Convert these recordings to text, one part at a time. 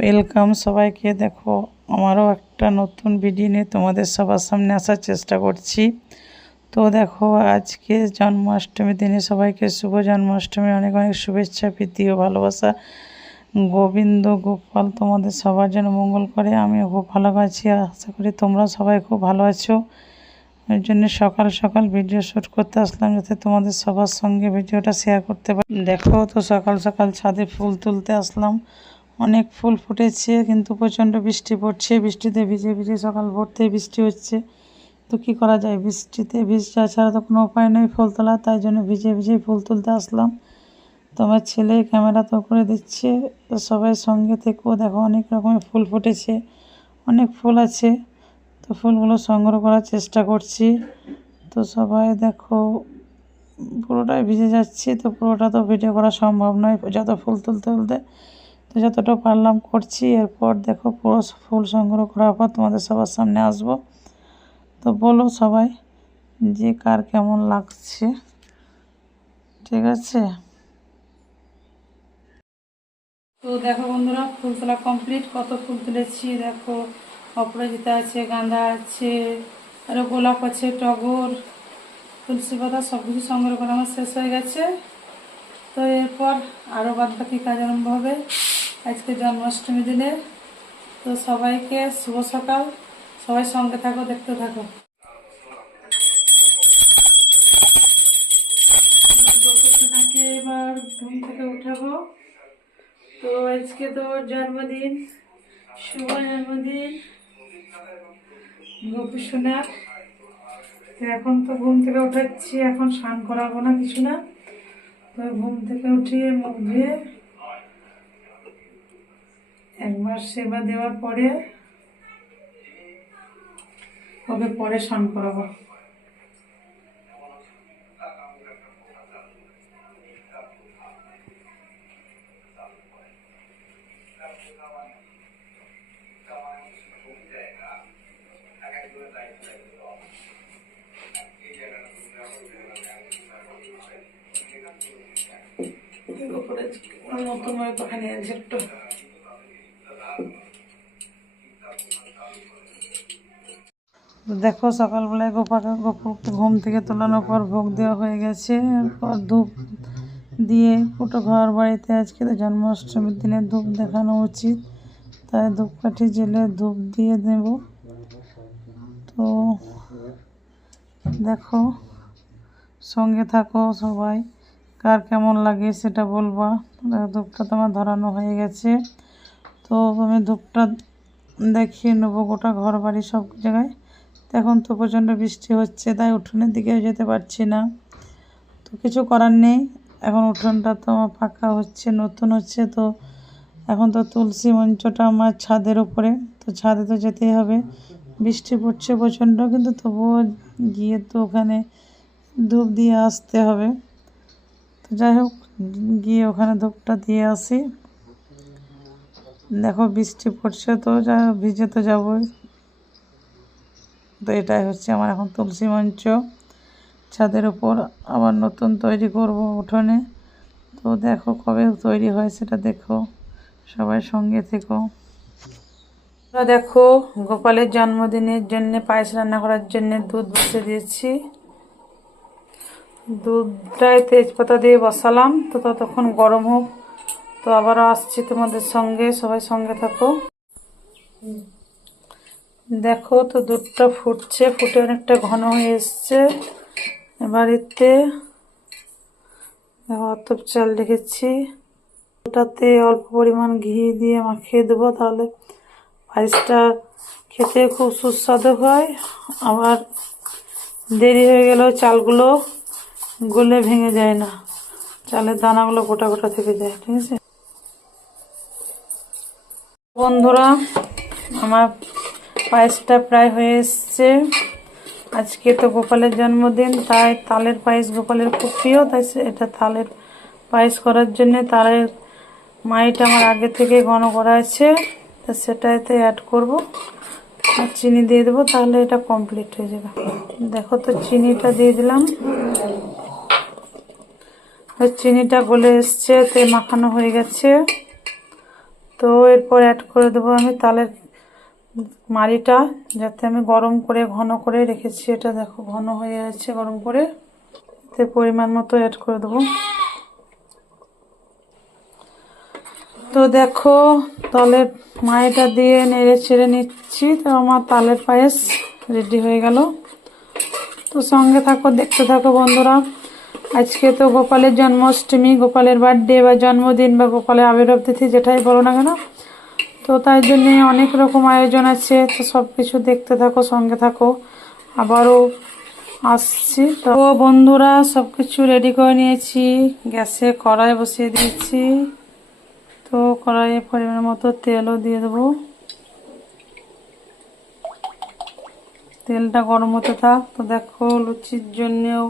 Welcome সবাইকে। দেখো আমারও একটা নতুন ভিডিও নিয়ে তোমাদের সবার সামনে আসার চেষ্টা করছি। তো দেখো আজকে জন্মাষ্টমীর দিনে সবাইকে শুভ জন্মাষ্টমী, অনেক অনেক শুভেচ্ছা, প্রীতি ও ভালোবাসা। গোবিন্দ গোপাল তোমাদের সবার যেন মঙ্গল করে। আমিও খুব ভালো আছি, আশা করি তোমরা সবাই খুব ভালো আছো। ওই জন্য সকাল সকাল ভিডিও শ্যুট করতে আসলাম, যাতে তোমাদের সবার সঙ্গে ভিডিওটা শেয়ার করতে পারি। দেখো তো সকাল সকাল ছাদে ফুল তুলতে আসলাম। অনেক ফুল ফুটেছে, কিন্তু প্রচণ্ড বৃষ্টি পড়ছে। বৃষ্টিতে ভিজে ভিজে সকাল ভোরতেই বৃষ্টি হচ্ছে। তো কী করা যায়, বৃষ্টিতে ভিজা ছাড়া তো কোনো উপায় নেই ফুল তোলা, তাই জন্য ভিজে ভিজেই ফুল তুলতে আসলাম। তো আমার ছেলে ক্যামেরা তো করে দিচ্ছে, তো সবাই সঙ্গে থেকেও দেখো অনেক রকমের ফুল ফুটেছে, অনেক ফুল আছে। তো ফুলগুলো সংগ্রহ করার চেষ্টা করছি। তো সবাই দেখো পুরোটাই ভিজে যাচ্ছি, তো পুরোটা তো ভিডিও করা সম্ভব নয় যত ফুল তুলতে তুলতে, তো যতটা পারলাম করছি। এরপর দেখো পুরো ফুল সংগ্রহ করার পর তোমাদের সবার সামনে আসব। তো বলো সবাই যে কার কেমন লাগছে, ঠিক আছে? তো দেখো বন্ধুরা, ফুল তোলা কমপ্লিট। কত ফুল তুলেছি দেখো, অপরাজিতা আছে, গাঁদা আছে, আরও গোলাপ আছে, টগর, তুলসী পাতা, সব কিছু সংগ্রহ করা আমার শেষ হয়ে গেছে। তো এরপর আরও বাদ বাকি কাজ আরম্ভ হবে আজকে জন্মাষ্টমী দিনে। তো সবাইকে শুভ সকাল, সবাই সঙ্গে থাকো, দেখতে থাকো। গোপুসোনাকে এবার ঘুম থেকে উঠাবো। তো আজকে তো জন্মদিন, শুভ জন্মদিন গোপুসোনার। এখন তো ঘুম থেকে উঠাচ্ছি, এখন স্নান করাবো না, কিছু না। তো ঘুম থেকে উঠিয়ে মুখ ধুয়ে একবার সেবা দেওয়ার পরে ওকে পরে স্নান করাবো। নতুন পাখানি আছে একটু। দেখো সকালবেলায় গোপুরকে ঘুম থেকে তোলানোর পর ভোগ দেওয়া হয়ে গেছে। এরপর ধূপ দিয়ে পুরো ঘর বাড়িতে, আজকে তো জন্মাষ্টমীর দিনে ধূপ দেখানো উচিত, তাই ধূপকাঠি জেলে ধূপ দিয়ে দেব। তো দেখো সঙ্গে থাকো সবাই, কার কেমন লাগে সেটা বলবা। ধূপটা তো আমার ধরানো হয়ে গেছে। তো আমি ধূপটা দেখিয়ে নেবো গোটা ঘর বাড়ি সব জায়গায়। এখন তো প্রচণ্ড বৃষ্টি হচ্ছে, তাই উঠোনের দিকেও যেতে পারছি না। তো কিছু করার নেই, এখন উঠোনটা তো আমার ফাঁকা হচ্ছে, নতুন হচ্ছে। তো এখন তো তুলসী মঞ্চটা আমার ছাদের উপরে, তো ছাদে তো যেতেই হবে। বৃষ্টি পড়ছে প্রচণ্ড, কিন্তু তবুও গিয়ে তো ওখানে ধূপ দিয়ে আসতে হবে। তো যাই হোক, গিয়ে ওখানে ধূপটা দিয়ে আসি। দেখো বৃষ্টি পড়ছে, তো যা ভিজে তো যাবই। তো এটাই হচ্ছে আমার এখন তুলসী মঞ্চ, ছাদের উপর আবার নতুন তৈরি করব উঠোনে। তো দেখো কবে তৈরি হয় সেটা দেখো, সবাই সঙ্গে থেকো। দেখো গোপালের জন্মদিনের জন্য পায়েস রান্না করার জন্য দুধ বসিয়ে দিয়েছি। দুধটায় তেজপাতা দিয়ে বসালাম, তো ততক্ষণ গরম হোক। তো আবারও আসছি তোমাদের সঙ্গে, সবাই সঙ্গে থাকো। দেখো তো দুধটা ফুটছে, ফুটে অনেকটা ঘন হয়ে এসছে। এবার এতে দেখো অত চাল রেখেছি, ওটাতে অল্প পরিমাণ ঘি দিয়ে মাখিয়ে দেবো, তাহলে পায়েসটা খেতে খুব সুস্বাদু হয়। আবার দেরি হয়ে গেলেও চালগুলো গলে ভেঙে যায় না, চালের দানাগুলো গোটা গোটা থেকে যায়, ঠিক আছে বন্ধুরা? আমার পায়েসটা প্রায় হয়ে এসছে। আজকে তো গোপালের জন্মদিন, তাই তালের পায়েস গোপালের খুব প্রিয়, তাই এটা তালের পায়েস করার জন্য তালের মাইটা আমার আগে থেকে ঘন করা আছে, তো সেটাতে অ্যাড করব আর চিনি দিয়ে দেবো, তাহলে এটা কমপ্লিট হয়ে যাবে। দেখো তো চিনিটা দিয়ে দিলাম, চিনিটা গলে এসছে, তে মাখানো হয়ে গেছে। তো এরপর অ্যাড করে দেবো আমি তালের মাড়িটা, যাতে আমি গরম করে ঘন করে রেখেছি। এটা দেখো ঘন হয়ে আছে গরম করে। তে পরিমাণ মতো অ্যাড করে দেবো। তো দেখো তালের মাড়িটা দিয়ে নেড়ে ছেড়ে নিচ্ছি। তো আমার তালের পায়েস রেডি হয়ে গেল। তো সঙ্গে থাকো, দেখতে থাকো বন্ধুরা। আজকে তো গোপালের জন্মাষ্টমী, গোপালের বার্থডে বা জন্মদিন বা গোপালের আবির্ভাব তিথি যেটাই বলো না কেন, তো তাই জন্যে অনেক রকম আয়োজন আছে। তো সব কিছু দেখতে থাকো, সঙ্গে থাকো, আবারও আসছি। তো বন্ধুরা সব কিছু রেডি করে নিয়েছি, গ্যাসে কড়াই বসিয়ে দিয়েছি। তো কড়াইয়ে পরিমাণ মতো তেলও দিয়ে দেবো। তেলটা গরম হতে থাক। তো দেখো লুচির জন্যেও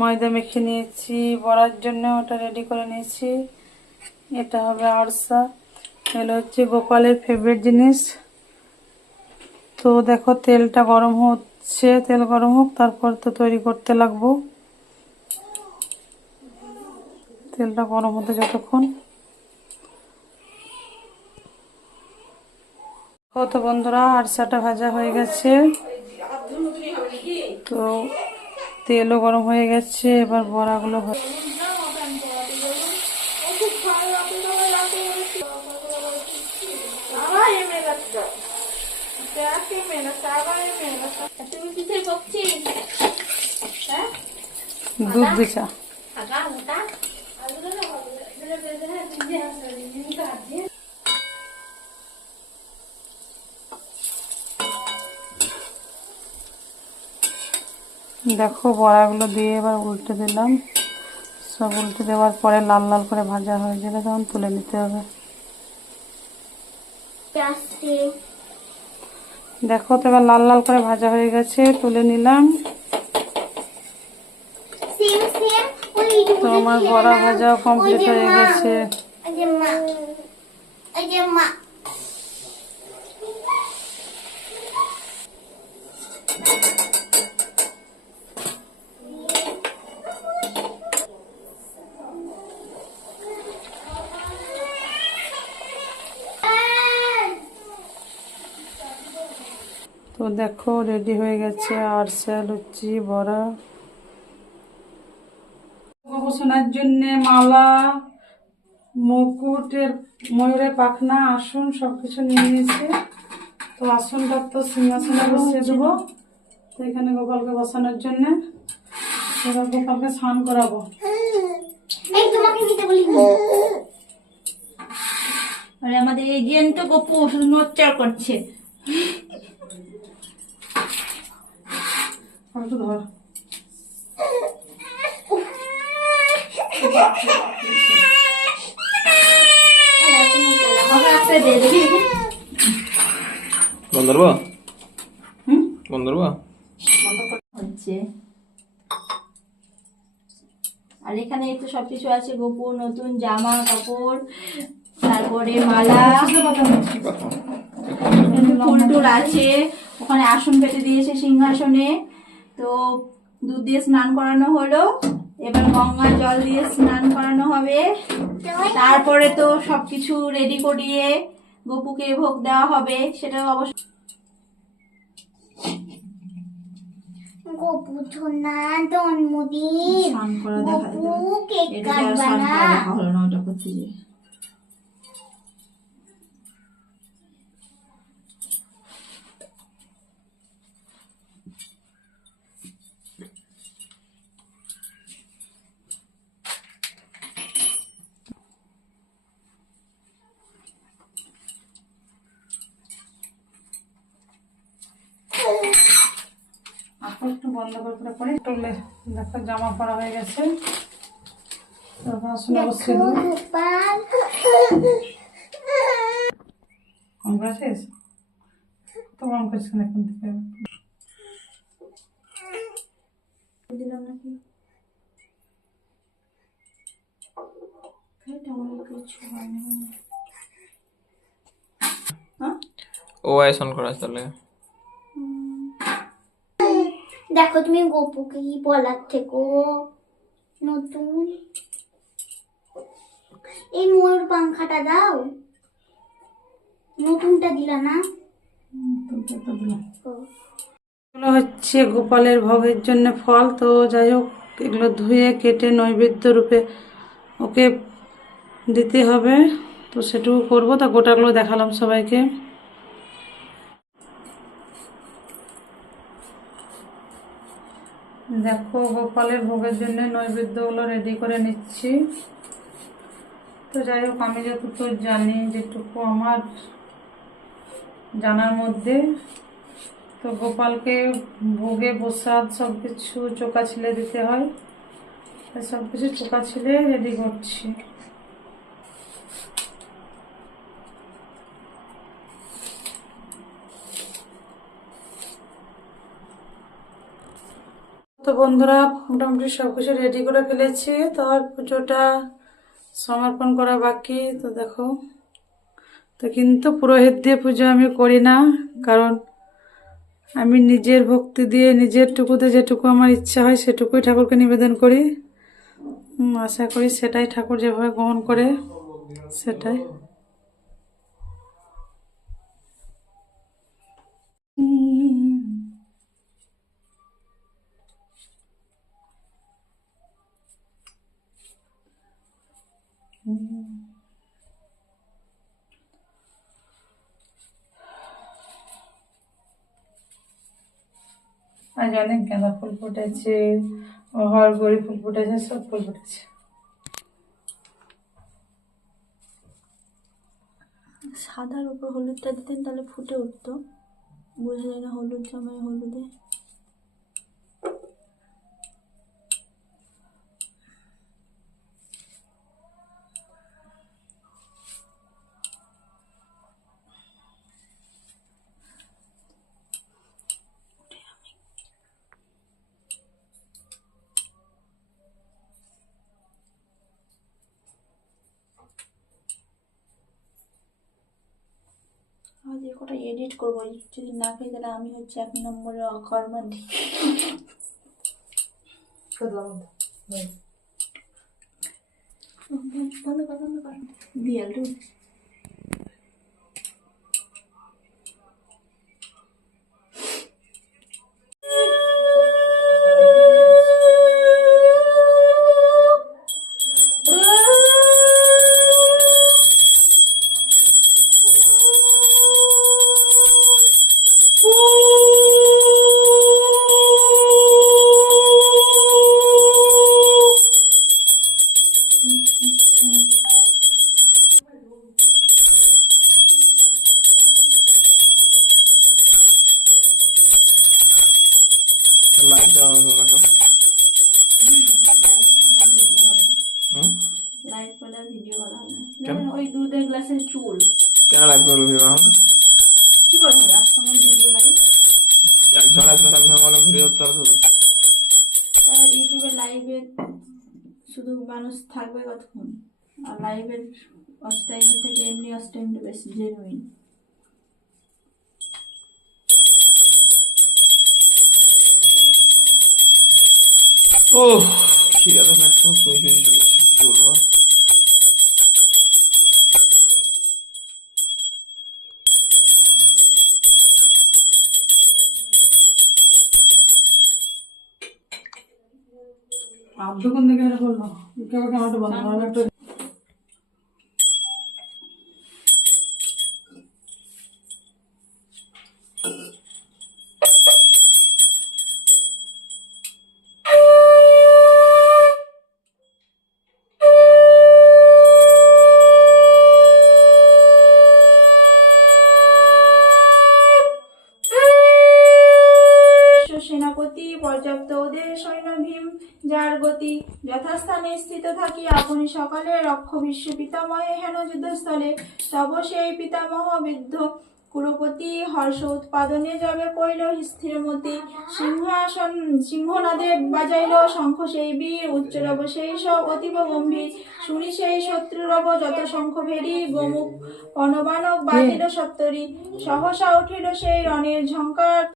ময়দা মেখে নিয়েছি, বড়ার জন্য ওটা রেডি করে নিয়েছি। এটা হবে আরসা, এগুলো হচ্ছে গোপালের ফেভারিট জিনিস। তো দেখো তেলটা গরম হচ্ছে, তেল গরম হোক, তারপর তো তৈরি করতে লাগবো। তেলটা গরম হতে যতক্ষণ। কত বন্ধুরা আরসাটা ভাজা হয়ে গেছে। তো তেলও গরম হয়ে গেছে, এবার বড়াগুলো দুধ দিছা। দেখো বড়াগুলো দিয়ে এবার উল্টে দিলাম। সব উল্টে দেওয়ার পরে লাল লাল করে ভাজা হয়ে গেলে তখন তুলে নিতে হবে। দেখো তো এবার লাল লাল করে ভাজা হয়ে গেছে, তুলে নিলাম। তো আমার বড়া ভাজাও কমপ্লিট হয়ে গেছে। তো দেখো রেডি হয়ে গেছে আরসা, লুচি, বড়া। গোপোষণার জন্য মালা, মুকুটের, ময়ূরের পাখনা, আসন সবকিছু নিয়ে নিয়েছি। তো আসনটা তো সিংহাসনে বসিয়ে দেবো। তো এখানে গোপালকে বসানোর জন্য এবার গোপালকে স্নান করাবো। আমাদের এজিয়েন্ট তো গপু নচ্চার করছে। একটু ধর। বন্ধুরবা বন্ধুরবা হচ্ছে আর এখানে তো সবকিছু আছে, গপুর নতুন জামা কাপড়, তারপরে মালা, ফুল টুল আছে। ওখানে আসন পেতে দিয়েছে সিংহাসনে। তো দুধ দিয়ে স্নান করানো হলো, এবার গঙ্গা জল দিয়ে স্নান করানো হবে। তারপরে তো সবকিছু রেডি করিয়ে গপুকে ভোগ দেওয়া হবে, সেটা অবশ্য গপু সোনা জন্মদিন, স্নান করে দেখা গপু কেক এটা কাটবা স্নান না। করা দেখা হলো না, ওটা করছি যে একটু বন্ধ করে পরে টুলে দেখো জামা পরা হয়ে গেছে। তারপর আসনে বসিয়ে দেবো। গোপাল কম করেছিস তো, কম করছিস না এখন থেকে। দিলাম নাকি ও আইসন করা তাহলে দেখো তুমি গপুকে কি বলার থেকো নতুন এই ময়ূর পাংখাটা দাও। নতুনটা দিলা না? ও, এগুলো হচ্ছে গোপালের ভোগের জন্য ফল। তো যাই হোক, এগুলো ধুয়ে কেটে নৈবেদ্য রূপে ওকে দিতে হবে। তো সেটুকু করবো। তা গোটাগুলো দেখালাম সবাইকে। দেখো, গোপালের ভোগের জন্য নৈবেদ্যগুলো রেডি করে নিচ্ছি। তো যাই হোক, আমি যতটুকু জানি, যেটুকু আমার জানার মধ্যে, তো গোপালকে ভোগে প্রসাদ সব কিছু চোখা ছিলে দিতে হয়। সব কিছু চোখা ছিলে রেডি করছি। তো বন্ধুরা, মোটামুটি সব কিছু রেডি করে ফেলেছি। তো আর পুজোটা সমর্পণ করা বাকি। তো দেখো, তো কিন্তু পুরোহিত দিয়ে পুজো আমি করি না, কারণ আমি নিজের ভক্তি দিয়ে নিজের টুকুতে যেটুকু আমার ইচ্ছা হয় সেটুকুই ঠাকুরকে নিবেদন করি। আশা করি সেটাই ঠাকুর যেভাবে গ্রহণ করে সেটাই। আজ অনেক গাঁদা ফুল ফুটেছে, হরগৌরী ফুল ফুটেছে, সব ফুল ফুটেছে। সাদার উপর হলুদটা দিতেন তাহলে ফুটে উঠতো, বোঝা যায় না হলুদ জামাই হলুদে। আজ এ কটা এডিট করবো, যদি না খাই তাহলে আমি হচ্ছে 1 নম্বরে অকর্মান্ডি। দিয়ে লাইট জ্বালানো লাগো। হুম? লাইভ করলে আর ভিডিও করা হবে না। কেন? ওই দুধের গ্লাসের চুল কেন লাগবে হলো ভিডিও বানানো? কি করে হবে, একসঙ্গে ভিডিও লাগে। একজন আসবে, একজন বলে ভিডিও করতে হবে তো। তাই ইউটিউবে লাইভে শুধু মানুষ থাকবে কতক্ষণ, আর লাইভের ওয়াচ টাইমের থেকে এমনি ওয়াচ টাইমটা বেশি জেনুইন। ও খিদে তো একদম শুয়ে শুয়ে চলেছে, কি বলবো। আব্দু কোন দিকে এটা বললো, ক্যামেরাটা বন্ধ করো, একটু সেনাপতি পর্যাপ্ত ওদের সৈন্য ভীম, যার গতি যথাস্থানে স্থিত থাকি আপনি সকালে রক্ষ বিশ্ব পিতামহে হেন যুদ্ধস্থলে, তব সেই পিতামহ বৃদ্ধ কুরুপতি হর্ষ উৎপাদনে যাবে কইল স্থিরমতি, সিংহাসন সিংহনাদে বাজাইল শঙ্খ সেই বীর, উচ্চরব সেই সব অতীব গম্ভীর, শুনি সেই শত্রুরব যত শঙ্খ ভেরি, গোমুখ পণবানক বাজিল সত্তরি, সহসা উঠিল সেই রণের ঝঙ্কার।